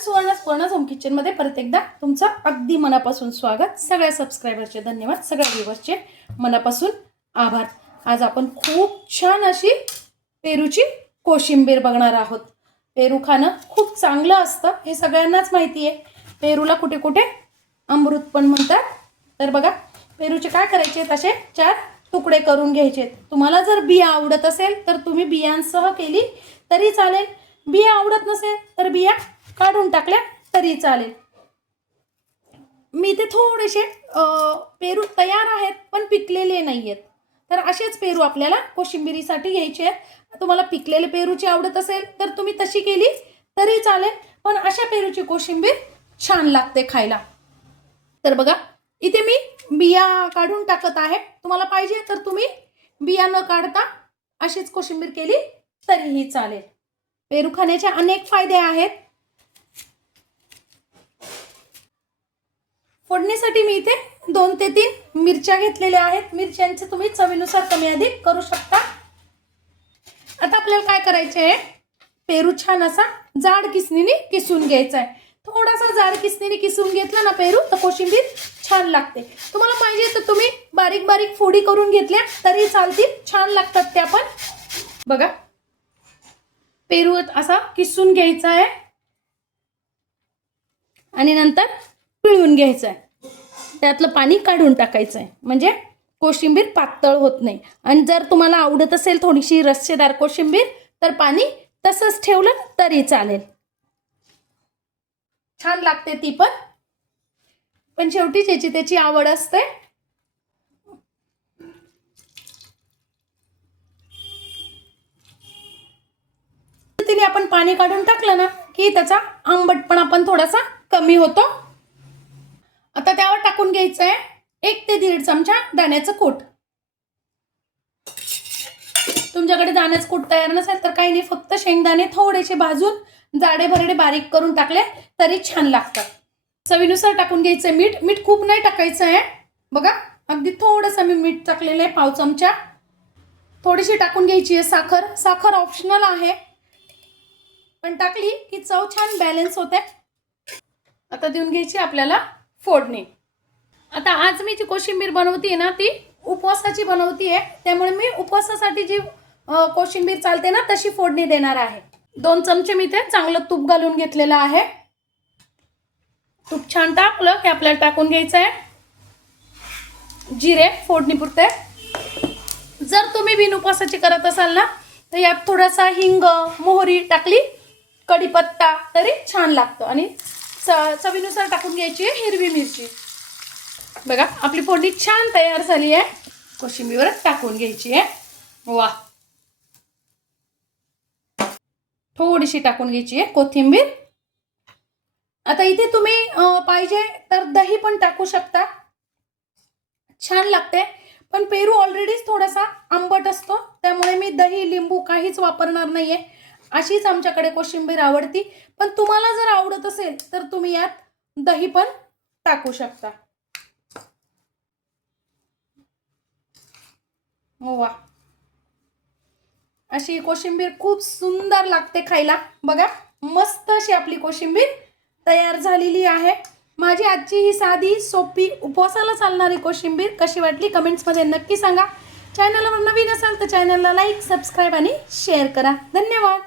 सुवर्ण होम किचनमध्ये परत एकदा तुमचं अगदी मनापासून स्वागत. सगळ्या सबस्क्रायबरचे धन्यवाद, सगळ्या व्ह्यूअर्सचे मनापासून आभार. आज आपण खूप छान अशी पेरूची कोशिंबीर बघणार आहोत. पेरू खाणं खूप चांगलं असतं हे सगळ्यांनाच माहिती आहे. पेरूला कुठे कुठे अमृत पण म्हणतात. तर बघा, पेरूचे काय करायचे, असे 4 तुकडे करून घ्यायचे. तुम्हाला जर बिया आवडत असेल तर तुम्ही बियांसह केली तरी चालेल. बिया आवडत नसेल तर बिया काढून टाकल्या तरी चालेल. मी ते थोडेसे पेरू तयार आहेत पण पिकलेले नाही आहेत. तर असेच पेरू आपल्याला कोशिंबिरीसाठी घ्यायचे आहेत. तुम्हाला पिकलेले पेरूची आवडत असेल तर तुम्ही तशी केली तरी चालेल, पण अशा पेरूची कोशिंबीर छान लागते खायला. तर बघा, इथे मी बिया काढून टाकत आहे. तुम्हाला पाहिजे तर तुम्ही बिया न काढता अशीच कोशिंबीर केली तरीही चालेल. पेरू खाण्याचे अनेक फायदे आहेत. फोडणीसाठी मी इथे 2 ते 3 मिरच्या घेतलेल्या आहेत. मिरच्यांचे तुम्ही चवीनुसार कमी अधिक करू शकता. आता आपल्याला काय करायचे आहे, पेरू छान असा जाड किसणीने किसून घ्यायचा आहे. थोडासा जाड किसणीने किसून घेतला ना पेरू तर कोशिंबीर छान लागते. तुम्हाला पाहिजे तर तुम्ही बारीक बारीक फोडी करून घेतल्या तरी चालतील, छान लागतात त्या पण. बघा, पेरू असा किसून घ्यायचा आहे आणि नंतर पिळून घ्यायचं आहे. त्यातलं पाणी काढून टाकायचं आहे, म्हणजे कोशिंबीर पातळ होत नाही. आणि जर तुम्हाला आवडत असेल थोडीशी रस्सेदार कोशिंबीर तर पाणी तसंच ठेवलं तरी चालेल, छान लागते ती पण. पण शेवटी ज्याची त्याची आवड असते. तिने आपण पाणी काढून टाकलं ना की त्याचा आंबटपणा पण थोडासा कमी होतो. आता त्यावर टाकून घ्यायचं आहे 1 ते 1.5 चमचा दाण्याचं कूट. तुमच्याकडे दाण्याचं कूट तयार नसेल तर काही नाही, फक्त शेंगदाणे थोडेसे भाजून जाडे भरडे बारीक करून टाकले तरी छान लागतात. चवीनुसार टाकून घ्यायचं मीठ. मीठ खूप नाही टाकायचं आहे. बघा, अगदी थोडंसं मी मीठ टाकलेलं आहे, 1/2 चमचा. थोडीशी टाकून घ्यायची आहे साखर. साखर ऑप्शनल आहे, पण टाकली की चव छान बॅलन्स होते. आता देऊन घ्यायची आपल्याला फोडणी. आता आज मी जी कोशिंबीर बनवते ना ती उपवासाची बनवते, त्यामुळे मी उपवासासाठी जी कोशिंबीर चालते ना तशी फोडणी देणार आहे. 2 चमचे मी ते चांगलं तूप घालून घेतलेलं आहे. तूप छान टाकलं की आपल्याला टाकून घ्यायचं आहे जिरे फोडणीपुरते. जर तुम्ही बिन उपवासाची करत असाल ना तर यात थोडासा हिंग, मोहरी टाकली, कढीपत्ता तरी छान लागतं. आणि चवीनुसार टाकून घ्यायची हिरवी मिरची. बघा, आपली फोडणी छान तयार झाली आहे. कोशिंबीर टाकून घ्यायची आहे. वा, थोडीशी टाकून घ्यायची आहे कोथिंबीर. आता इथे तुम्ही पाहिजे तर दही पण टाकू शकता, छान लागते. पण पेरू ऑलरेडीच थोडासा आंबट असतो, त्यामुळे मी दही लिंबू काहीच वापरणार नाहीये. अशीच आमच्याकडे कोशिंबीर आवडती. पण तुम्हाला जर आवडत असेल तर तुम्ही यात दही पण टाकू शकता. वा, अशी कोशिंबीर खूप सुंदर लागते खायला. बघा, मस्त अशी आपली कोशिंबीर तयार झालेली आहे. माझी आजची ही साधी सोपी उपवासाला चालणारी कोशिंबीर कशी वाटली कमेंट्समध्ये नक्की सांगा. चॅनलवर नवीन असाल तर चॅनलला लाईक, सबस्क्राईब आणि शेअर करा. धन्यवाद.